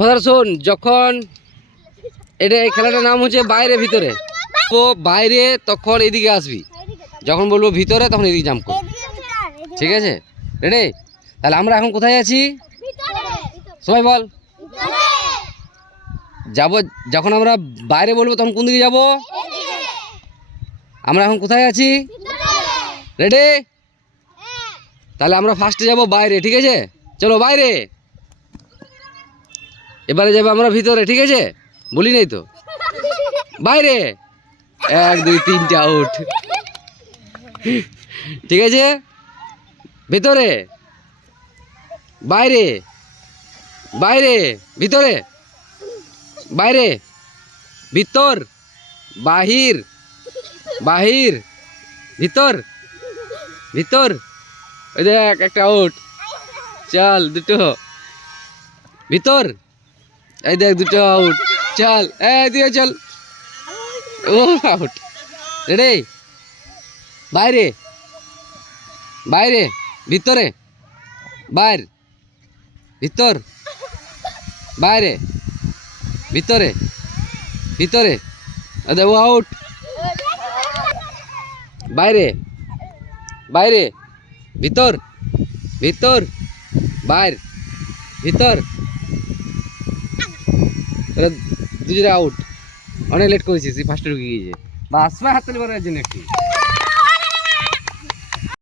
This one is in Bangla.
ওধার শোন, যখন এটা এই খেলাটার নাম হচ্ছে বাইরে ভিতরে, তো বাইরে তখন এদিকে আসবি, যখন বলবো ভিতরে তখন এদিকে জাম্প করবি, ঠিক আছে? রেডি? তাহলে আমরা এখন কোথায় আছি সবাই বল। যাব, যখন আমরা বাইরে বলবো তখন কোন দিকে যাব? আমরা এখন কোথায় আছি? রেডি? তাহলে আমরা ফার্স্টে যাব বাইরে, ঠিক আছে? চলো বাইরে। এবারে যাবো আমরা ভিতরে, ঠিক আছে? বলি নাই তো? বাইরে 1 2 3টে আউট, ঠিক আছে? ভিতরে, বাইরে, বাইরে, ভিতরে, বাইরে, ভিতর, বাহির, বাহির, ভিতর, ভিতর। ওই দেখ একটা আউট, চল দুটো ভিতর, এই দেখ দুটো আউট, চল এই দিয়ে চল, ও আউট। রেডি? বাইরে, বাইরে, ভিতরে, বাইর, ভিতর, বাইরে, ভিতরে, ভিতরে, ও আউট। বাইরে, বাইরে, ভিতর, ভিতর, বাইর, ভিতর, দুজনে আউট। অনেক লেট করেছিস, ফার্স্টে ঢুকে গিয়েছে। বাস হাততালি মারার জন্য একটু।